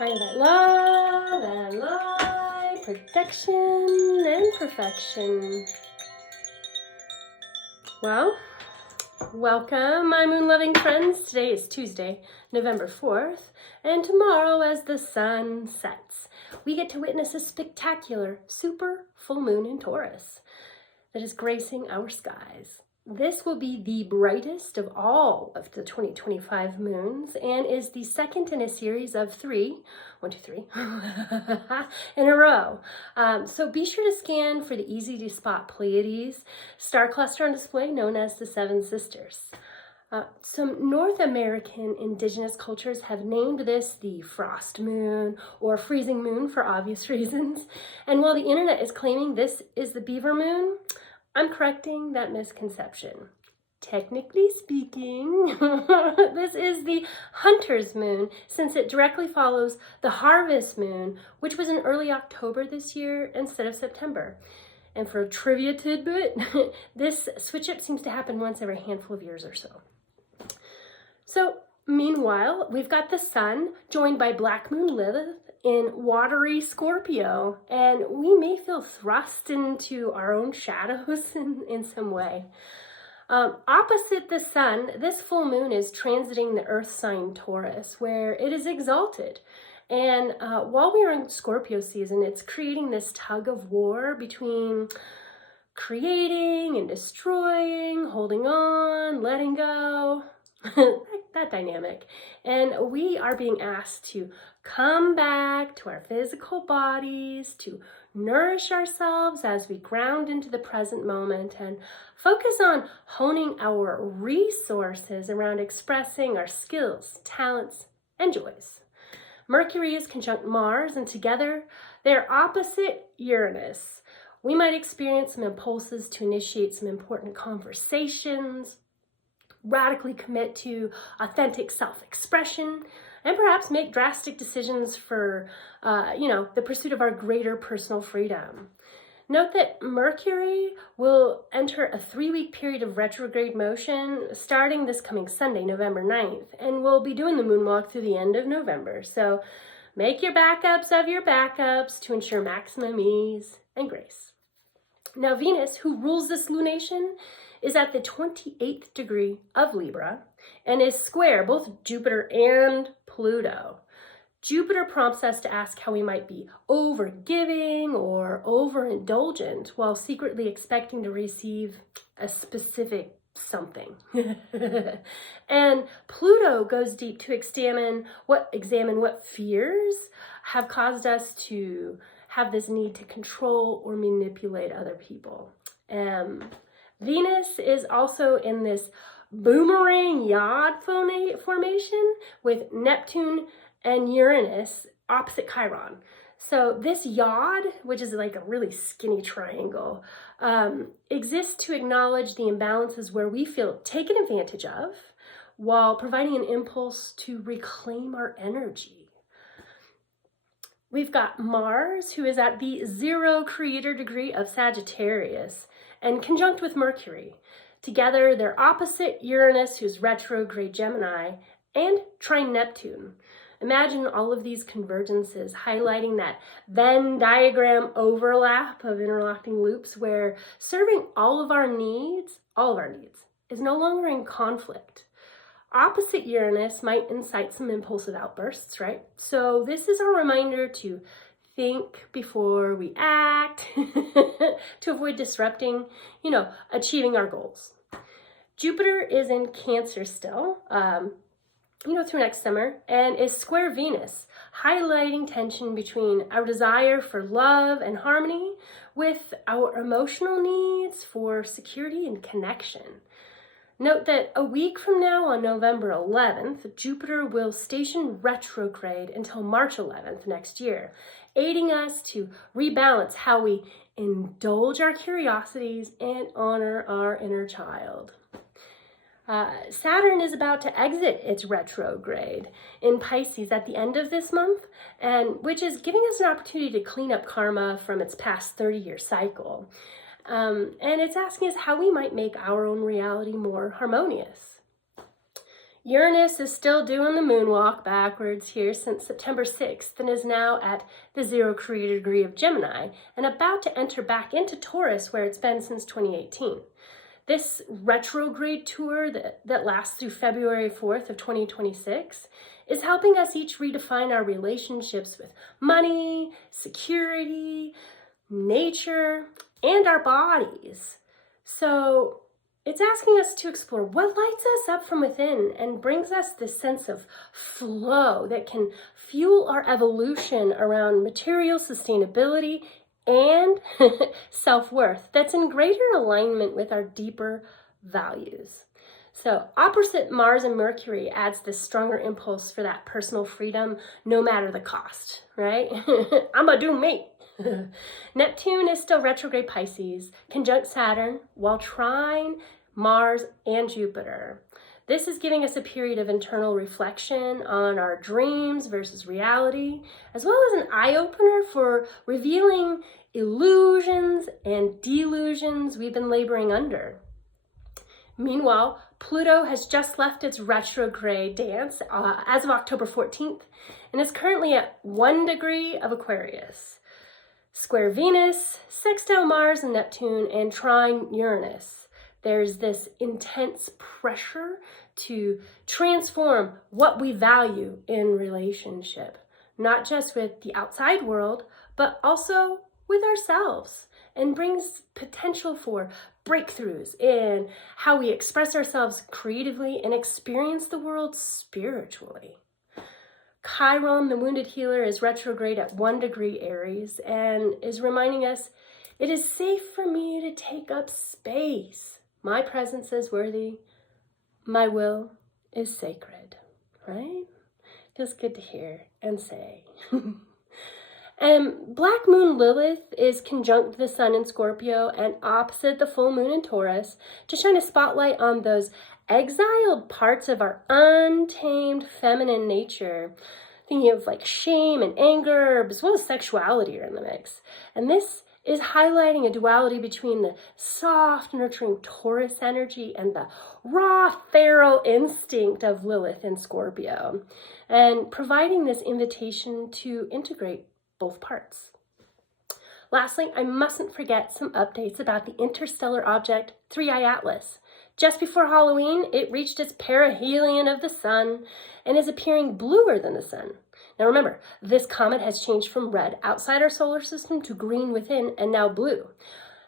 I invite love and light, protection and perfection. Well, welcome, my moon-loving friends. Today is Tuesday, November 4th, and tomorrow as the sun sets, we get to witness a spectacular super full moon in Taurus that is gracing our skies. This will be the brightest of all of the 2025 moons and is the second in a series of three, in a row. So be sure to scan for the easy to spot Pleiades star cluster on display known as the Seven Sisters. Some North American indigenous cultures have named this the frost moon or freezing moon for obvious reasons. And while the internet is claiming this is the beaver moon, I'm correcting that misconception. Technically speaking, this is the hunter's moon since it directly follows the harvest moon, which was in early October this year instead of September. And for a trivia tidbit, this switch-up seems to happen once every handful of years or so. So, meanwhile, we've got the sun joined by Black Moon Lilith in watery Scorpio, and we may feel thrust into our own shadows in some way. Opposite the sun, this full moon is transiting the earth sign Taurus, where it is exalted. And while we are in Scorpio season, it's creating this tug of war between creating and destroying, holding on, letting go. That dynamic. And we are being asked to come back to our physical bodies, to nourish ourselves as we ground into the present moment and focus on honing our resources around expressing our skills, talents, and joys. Mercury is conjunct Mars, and together they're opposite Uranus. We might experience some impulses to initiate some important conversations, radically commit to authentic self-expression, and perhaps make drastic decisions for, the pursuit of our greater personal freedom. Note that Mercury will enter a 3-week period of retrograde motion starting this coming Sunday, November 9th, and we'll be doing the moonwalk through the end of November. So make your backups of your backups to ensure maximum ease and grace. Now, Venus, who rules this lunation, is at the 28th degree of Libra and is square both Jupiter and Pluto. Jupiter prompts us to ask how we might be overgiving or overindulgent while secretly expecting to receive a specific something. And Pluto goes deep to examine what fears have caused us to have this need to control or manipulate other people. Venus is also in this boomerang yod formation with Neptune and Uranus opposite Chiron. So this yod, which is like a really skinny triangle, exists to acknowledge the imbalances where we feel taken advantage of while providing an impulse to reclaim our energy. We've got Mars, who is at the 0 creator degree of Sagittarius and conjunct with Mercury. Together, they're opposite Uranus, who's retrograde Gemini, and trine Neptune. Imagine all of these convergences highlighting that Venn diagram overlap of interlocking loops where serving all of our needs, is no longer in conflict. Opposite Uranus might incite some impulsive outbursts, right? So this is our reminder to think before we act, to avoid disrupting, achieving our goals. Jupiter is in Cancer still, through next summer, and is square Venus, highlighting tension between our desire for love and harmony with our emotional needs for security and connection. Note that a week from now on November 11th, Jupiter will station retrograde until March 11th next year, aiding us to rebalance how we indulge our curiosities and honor our inner child. Saturn is about to exit its retrograde in Pisces at the end of this month, and which is giving us an opportunity to clean up karma from its past 30-year cycle. And it's asking us how we might make our own reality more harmonious. Uranus is still doing the moonwalk backwards here since September 6th and is now at the 0 creator degree of Gemini and about to enter back into Taurus where it's been since 2018. This retrograde tour that lasts through February 4th of 2026 is helping us each redefine our relationships with money, security, nature, and our bodies. So it's asking us to explore what lights us up from within and brings us this sense of flow that can fuel our evolution around material sustainability and self-worth that's in greater alignment with our deeper values. So opposite Mars and Mercury adds this stronger impulse for that personal freedom, no matter the cost, right? I'm gonna do me. Neptune is still retrograde Pisces, conjunct Saturn, while trine Mars and Jupiter. This is giving us a period of internal reflection on our dreams versus reality, as well as an eye-opener for revealing illusions and delusions we've been laboring under. Meanwhile, Pluto has just left its retrograde dance as of October 14th and is currently at 1 degree of Aquarius. Square Venus, sextile Mars and Neptune, and trine Uranus. There's this intense pressure to transform what we value in relationship, not just with the outside world, but also with ourselves, and brings potential for breakthroughs in how we express ourselves creatively and experience the world spiritually. Chiron, the wounded healer, is retrograde at 1 degree Aries and is reminding us it is safe for me to take up space. My presence is worthy. My will is sacred, right? Feels good to hear and say. Black Moon Lilith is conjunct the Sun in Scorpio and opposite the full moon in Taurus to shine a spotlight on those exiled parts of our untamed feminine nature. Thinking of like shame and anger, as well as sexuality are in the mix. And this is highlighting a duality between the soft, nurturing Taurus energy and the raw, feral instinct of Lilith in Scorpio, and providing this invitation to integrate both parts. Lastly, I mustn't forget some updates about the interstellar object 3I Atlas. Just before Halloween, it reached its perihelion of the sun and is appearing bluer than the sun. Now remember, this comet has changed from red outside our solar system to green within and now blue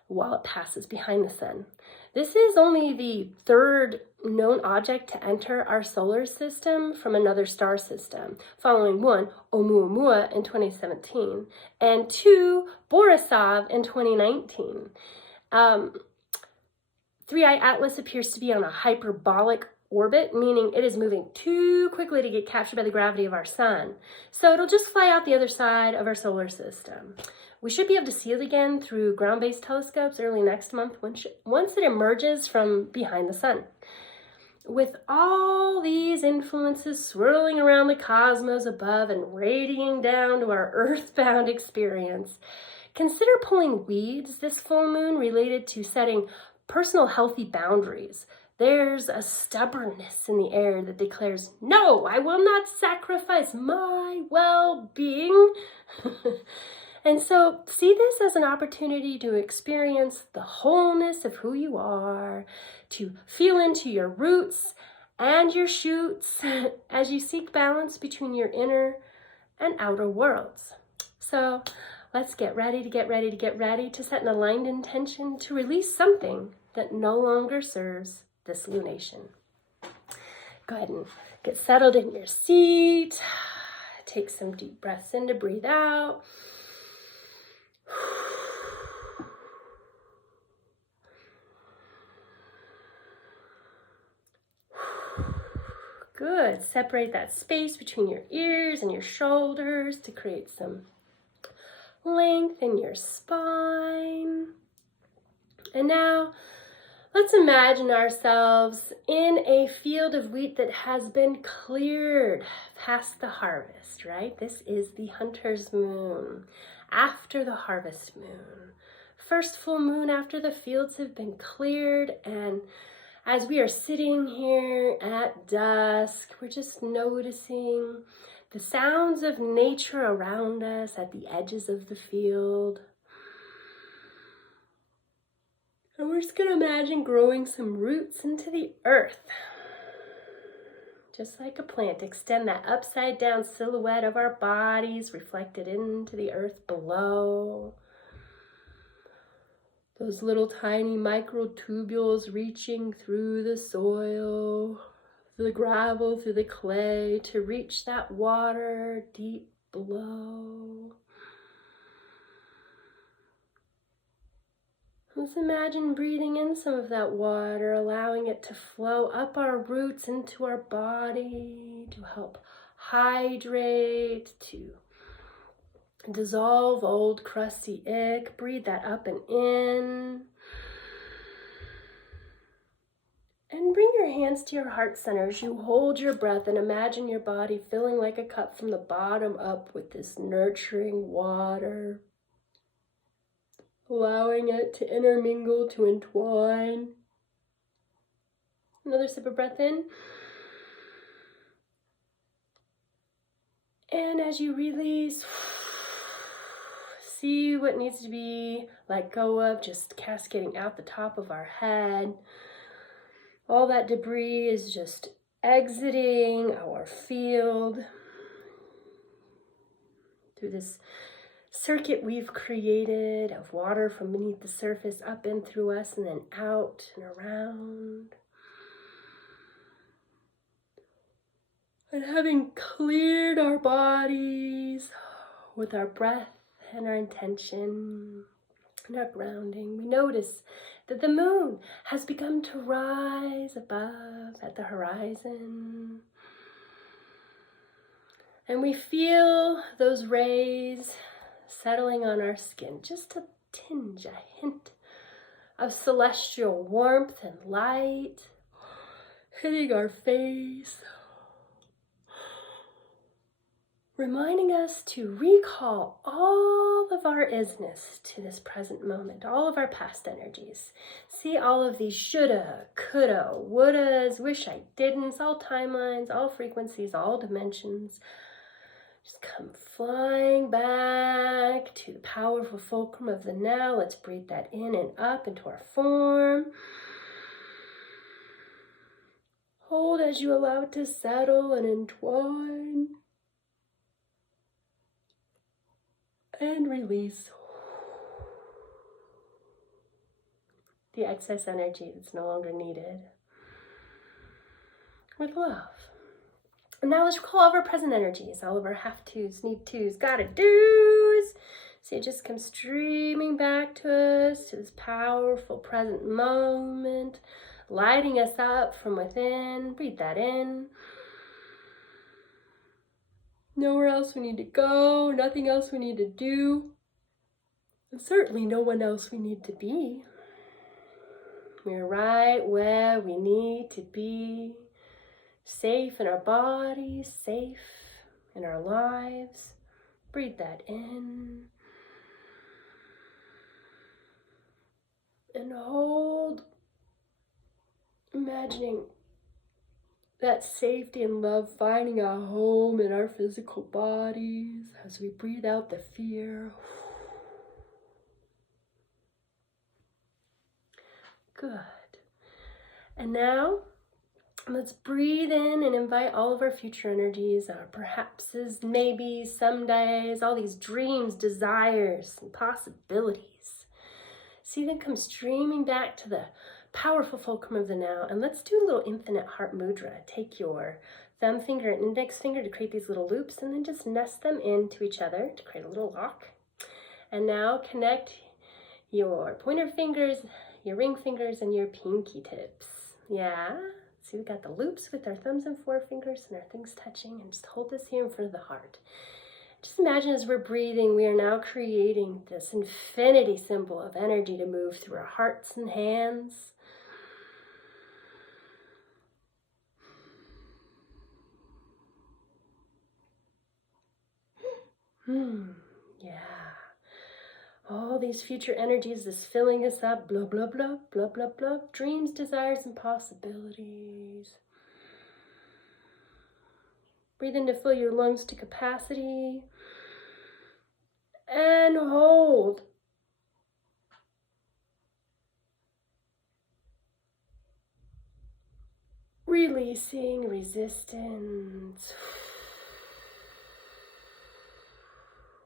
while it passes behind the sun. This is only the third known object to enter our solar system from another star system, following 1, Oumuamua in 2017, and 2, Borisov in 2019. 3I Atlas appears to be on a hyperbolic orbit, meaning it is moving too quickly to get captured by the gravity of our sun. So it'll just fly out the other side of our solar system. We should be able to see it again through ground-based telescopes early next month once it emerges from behind the sun. With all these influences swirling around the cosmos above and radiating down to our earthbound experience, consider pulling weeds this full moon related to setting personal healthy boundaries. There's a stubbornness in the air that declares, no, I will not sacrifice my well-being. And so see this as an opportunity to experience the wholeness of who you are, to feel into your roots and your shoots as you seek balance between your inner and outer worlds. So let's get ready to set an aligned intention to release something that no longer serves this lunation. Go ahead and get settled in your seat. Take some deep breaths in to breathe out. Good. Separate that space between your ears and your shoulders to create some length in your spine. And now, let's imagine ourselves in a field of wheat that has been cleared past the harvest, right? This is the hunter's moon, after the harvest moon. First full moon after the fields have been cleared, and As we are sitting here at dusk, we're just noticing the sounds of nature around us at the edges of the field. And we're just going to imagine growing some roots into the earth. Just like a plant, extend that upside down silhouette of our bodies reflected into the earth below. Those little tiny microtubules reaching through the soil, the gravel, through the clay to reach that water deep below. Let's imagine breathing in some of that water, allowing it to flow up our roots into our body to help hydrate, to dissolve old crusty ick. Breathe that up and in. And bring your hands to your heart center as you hold your breath and imagine your body filling like a cup from the bottom up with this nurturing water, allowing it to intermingle, to entwine. Another sip of breath in. And as you release, see what needs to be let go of, just cascading out the top of our head. All that debris is just exiting our field through this circuit we've created of water from beneath the surface up in through us and then out and around. And having cleared our bodies with our breath and our intention and our grounding, we notice that the moon has begun to rise above at the horizon. And we feel those rays settling on our skin, just a tinge, a hint of celestial warmth and light hitting our face, reminding us to recall all of our isness to this present moment, all of our past energies. See all of these shoulda, coulda, wouldas, wish I didn'ts, all timelines, all frequencies, all dimensions. Just come flying back to the powerful fulcrum of the now. Let's breathe that in and up into our form. Hold as you allow it to settle and entwine. And release the excess energy that's no longer needed with love. And now let's recall all of our present energies, all of our have-tos, need-tos, gotta-dos. So it just comes streaming back to us, to this powerful present moment, lighting us up from within. Breathe that in. Nowhere else we need to go, nothing else we need to do, and certainly no one else we need to be. We're right where we need to be, safe in our bodies, safe in our lives. Breathe that in. And hold, imagining that safety and love finding a home in our physical bodies as we breathe out the fear. Good. And now, let's breathe in and invite all of our future energies, our perhapses, maybes, somedays, all these dreams, desires, and possibilities. See them come streaming back to the powerful fulcrum of the now. And let's do a little infinite heart mudra. Take your thumb finger and index finger to create these little loops and then just nest them into each other to create a little lock. And now connect your pointer fingers, your ring fingers, and your pinky tips. Yeah? See, we got the loops with our thumbs and forefingers and our things touching, and just hold this here in front of the heart. Just imagine as we're breathing, we are now creating this infinity symbol of energy to move through our hearts and hands. Yeah. All these future energies just filling us up, blah, blah, blah, blah, blah, blah. Dreams, desires, and possibilities. Breathe in to fill your lungs to capacity. And hold. Releasing resistance.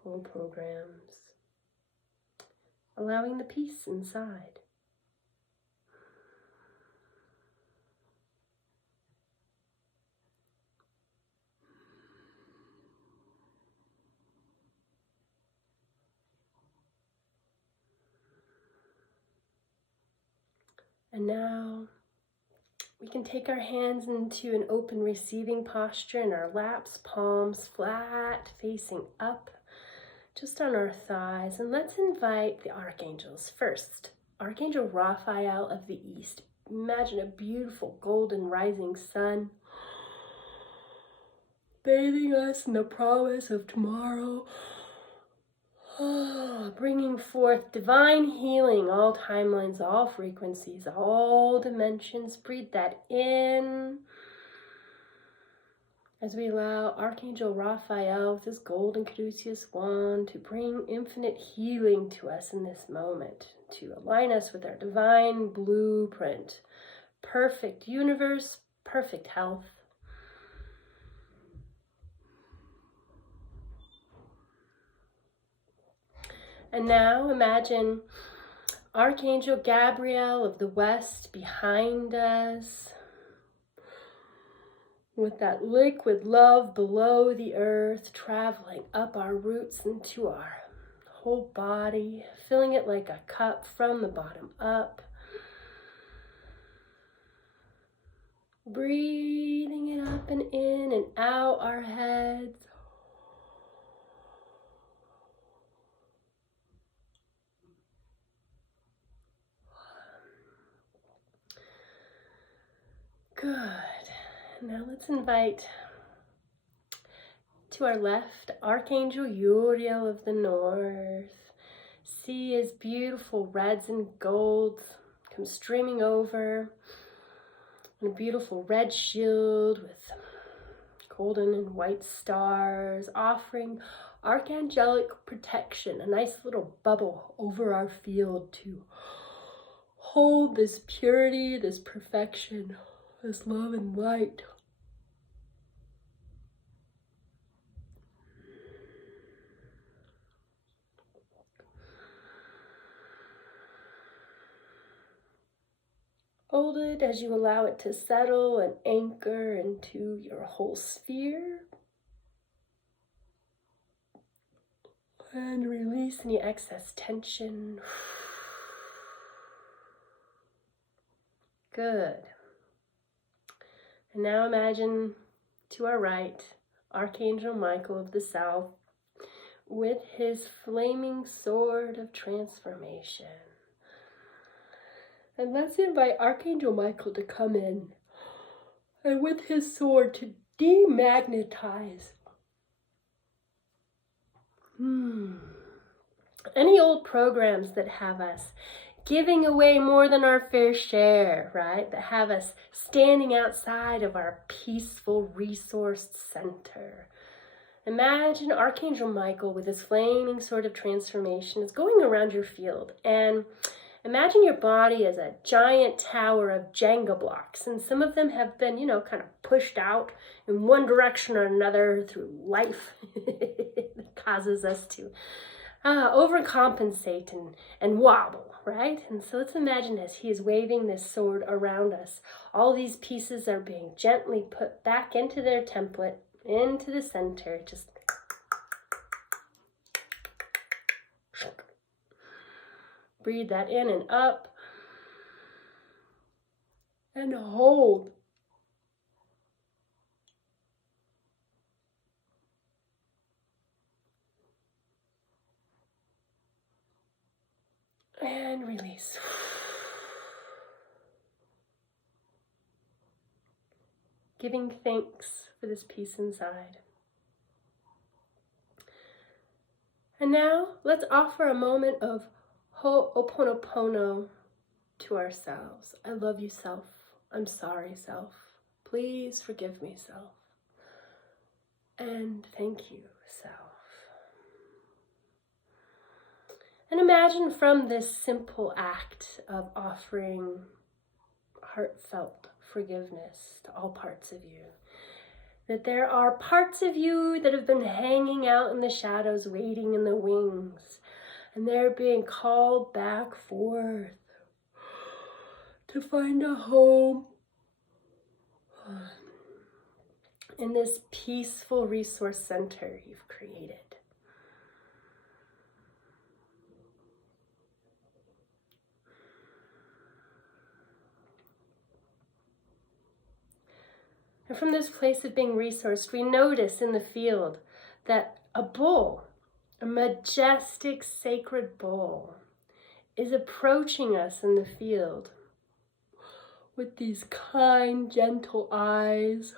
Old programs. Allowing the peace inside. And now we can take our hands into an open receiving posture in our laps, palms flat, facing up, just on our thighs. And let's invite the archangels. First, Archangel Raphael of the East. Imagine a beautiful golden rising sun bathing us in the promise of tomorrow. Bringing forth divine healing, all timelines, all frequencies, all dimensions. Breathe that in as we allow Archangel Raphael with his golden caduceus wand to bring infinite healing to us in this moment, to align us with our divine blueprint. Perfect universe, perfect health. And now imagine Archangel Gabriel of the West behind us, with that liquid love below the earth, traveling up our roots into our whole body, filling it like a cup from the bottom up. Breathing it up and in and out our heads. Good. Now let's invite to our left Archangel Uriel of the North. See his beautiful reds and golds come streaming over on a beautiful red shield with golden and white stars, offering archangelic protection, a nice little bubble over our field to hold this purity, this perfection, this love and light. Hold it as you allow it to settle and anchor into your whole sphere. And release any excess tension. Good. And now imagine to our right, Archangel Michael of the South with his flaming sword of transformation. And let's invite Archangel Michael to come in and with his sword to demagnetize any old programs that have us giving away more than our fair share, right? That have us standing outside of our peaceful resource center. Imagine Archangel Michael with his flaming sword of transformation is going around your field, and imagine your body as a giant tower of Jenga blocks, and some of them have been, kind of pushed out in one direction or another through life. It causes us to overcompensate and wobble, right? And so let's imagine as he is waving this sword around us, all these pieces are being gently put back into their template, into the center, just breathe that in and up, and hold. And release. Giving thanks for this peace inside. And now let's offer a moment of ho'oponopono to ourselves. I love you, self. I'm sorry, self. Please forgive me, self. And thank you, self. And imagine from this simple act of offering heartfelt forgiveness to all parts of you, that there are parts of you that have been hanging out in the shadows, waiting in the wings, and they're being called back forth to find a home in this peaceful resource center you've created. And from this place of being resourced, we notice in the field that a bull, a majestic sacred bull, is approaching us in the field with these kind, gentle eyes,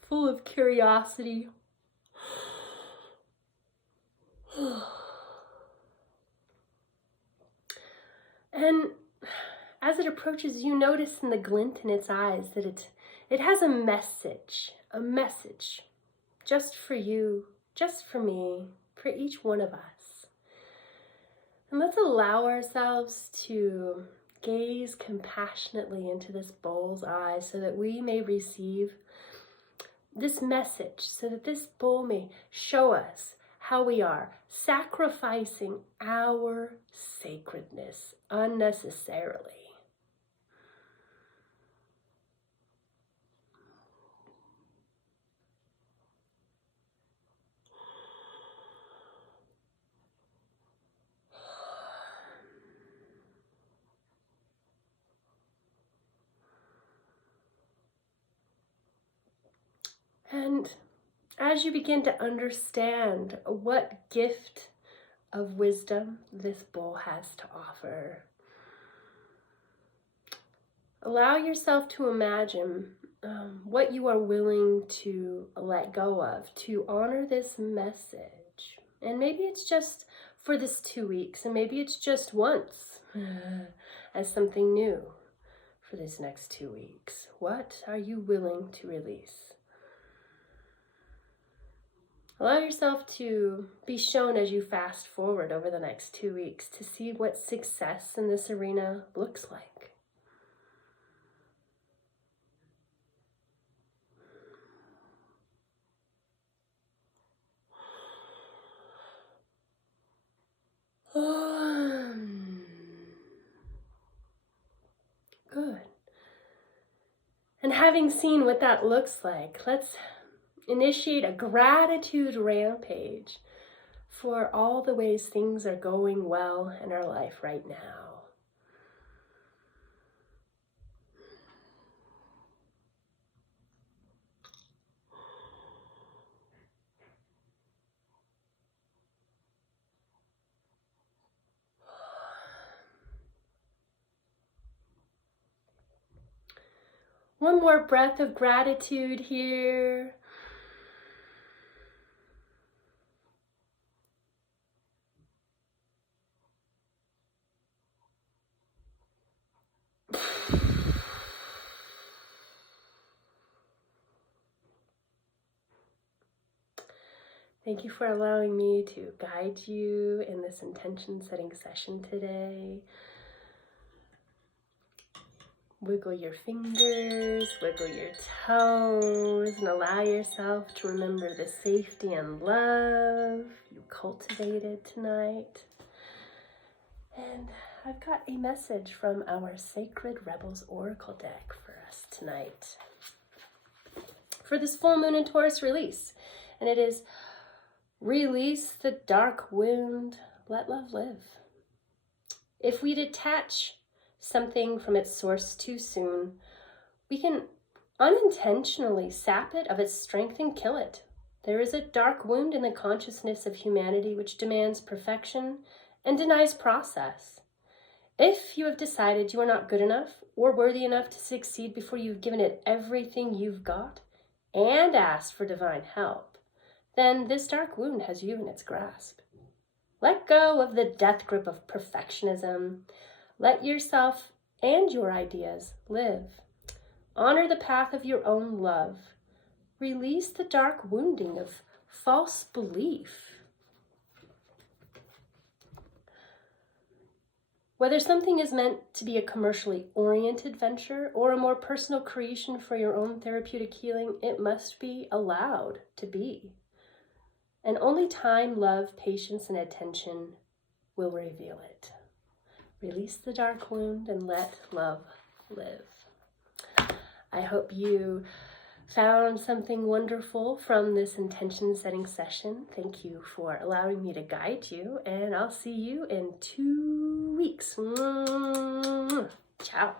full of curiosity. And as it approaches, you notice in the glint in its eyes that it has a message just for you, just for me, for each one of us. And let's allow ourselves to gaze compassionately into this bull's eyes so that we may receive this message, so that this bull may show us how we are sacrificing our sacredness unnecessarily. And as you begin to understand what gift of wisdom this bull has to offer, allow yourself to imagine what you are willing to let go of to honor this message. And maybe it's just for this 2 weeks, and maybe it's just once as something new for this next 2 weeks. What are you willing to release? Allow yourself to be shown as you fast forward over the next 2 weeks to see what success in this arena looks like. Good. And having seen what that looks like, let's initiate a gratitude rampage for all the ways things are going well in our life right now. One more breath of gratitude here. Thank you for allowing me to guide you in this intention setting session today. Wiggle your fingers, wiggle your toes, and allow yourself to remember the safety and love you cultivated tonight. And I've got a message from our Sacred Rebels Oracle deck for us tonight for this full moon in Taurus release. And it is, release the dark wound, let love live. If we detach something from its source too soon, we can unintentionally sap it of its strength and kill it. There is a dark wound in the consciousness of humanity which demands perfection and denies process. If you have decided you are not good enough or worthy enough to succeed before you've given it everything you've got and asked for divine help, then this dark wound has you in its grasp. Let go of the death grip of perfectionism. Let yourself and your ideas live. Honor the path of your own love. Release the dark wounding of false belief. Whether something is meant to be a commercially oriented venture or a more personal creation for your own therapeutic healing, it must be allowed to be. And only time, love, patience, and attention will reveal it. Release the dark wound and let love live. I hope you found something wonderful from this intention setting session. Thank you for allowing me to guide you, and I'll see you in 2 weeks. Ciao.